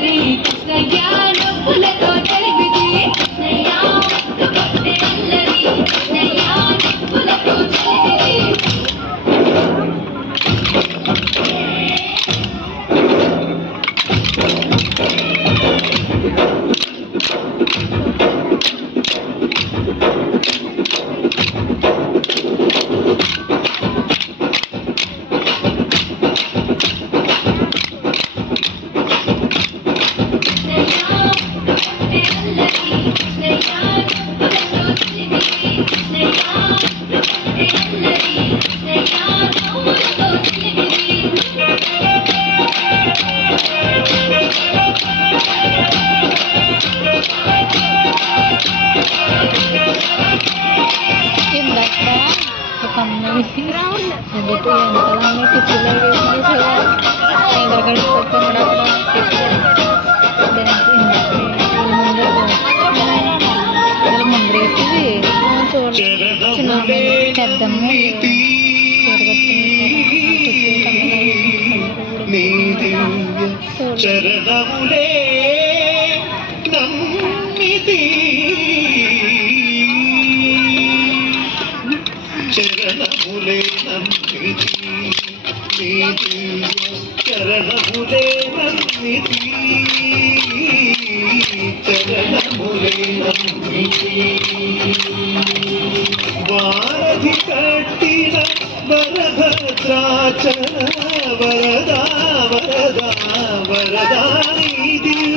అల్లరి కృష్ణయ్య నవ్వులతో తెలిపిది కృష్ణయ్య పట్టుకుంటే అల్లరి కృష్ణయ్య నవ్వులతో తెలిపిది begitu ya kalau ini kecil lagi ini saya yang berkali-kali mendapat dan dalam memberi itu cuma kadangnya చరణములే నమ్మితి నీ దివ్య చరణములే నమ్మితి చరణములే నమ్మితి వారధి కట్టిన వరభద్రాచల వరదా వరదా వరదా నీ